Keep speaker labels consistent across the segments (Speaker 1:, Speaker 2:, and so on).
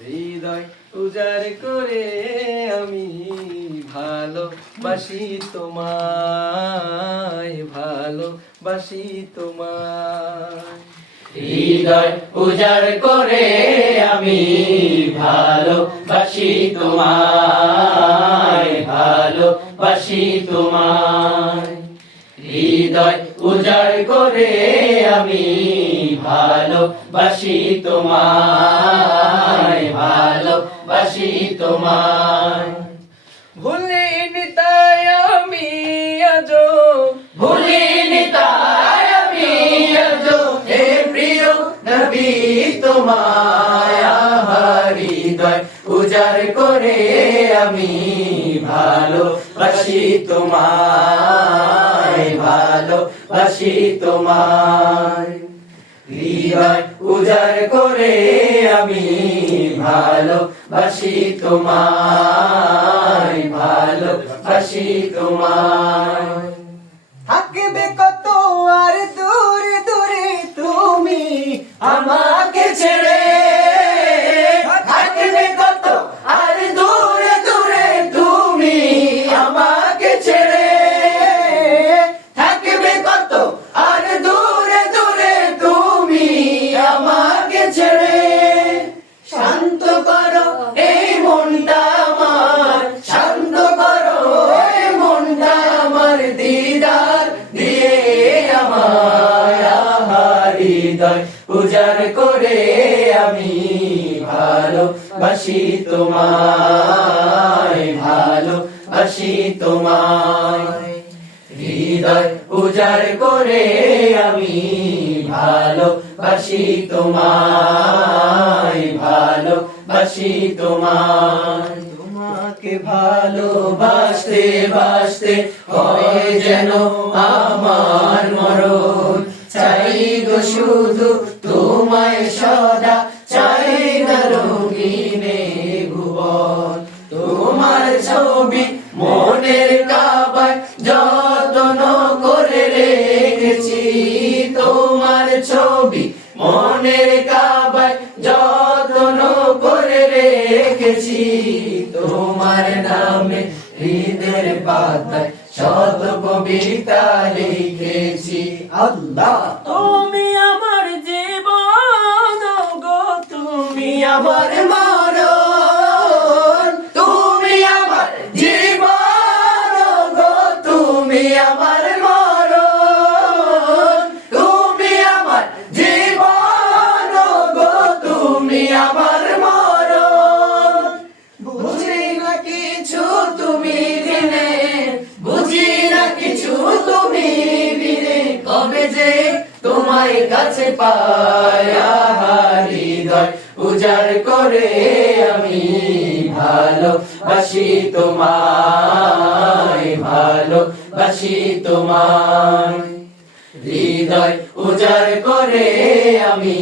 Speaker 1: হৃদয় উজাড় করে আমি ভালোবাসি তোমায় ভালোবাসি তোমায়।
Speaker 2: হৃদয় উজাড় করে আমি ভালোবাসি তোমায় ভালোবাসি তোমায়। হৃদয় উজাড় করে আমি ভালোবাসি তোমায় ভালোবাসি তোমায়।
Speaker 1: ভুলিনি তাই আমি আজ
Speaker 2: ভুলিনি তাই আমি আজো হে প্রিয় নবী তোমায় হৃদয় উজাড় করে আমি ভালোবাসি তোমায়। তোমায়। হৃদয় উজাড় করে আমি ভালোবাসি তোমায় ভালোবাসি তোমায়।
Speaker 1: থাকবে কত আর দূরে দূরে তুমি
Speaker 2: আমাকে হৃদয় উজাড় করে আমি ভালোবাসি তোমায় ভালোবাসি তোমায়। হৃদয় উজাড় করে আমি ভালোবাসি তোমায় ভালোবাসি তোমায়। তোমাকে ভালোবাসতে, বাসতে হয় যেন আমার মরণ। চাই গো শুধু তোমায় সদা, চাই না রঙিনে ভুবন। তোমার ছবি মনের কাবায় যত্ন করে রেখেছি। তোমার ছবি মনের কাবায় যত্ন করে রেখেছি। তোমার নামে হৃদের পাতায় শত কবিতা লিখেছি। আল্লাহ। তুমি আমার জীবন গো তুমি আমার মরণ তোমায় কাছে পায় হৃদয়। উজাড় করে আমি ভালোবাসি তোমায় ভালোবাসি তোমায়। হৃদয় উজাড় করে আমি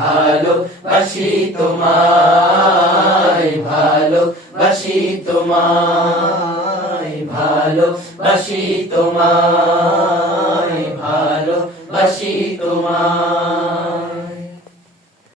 Speaker 2: ভালোবাসি তোমায় ভালোবাসি তোমায় ভালোবাসি তোমায় ভালোবাসি তোমায়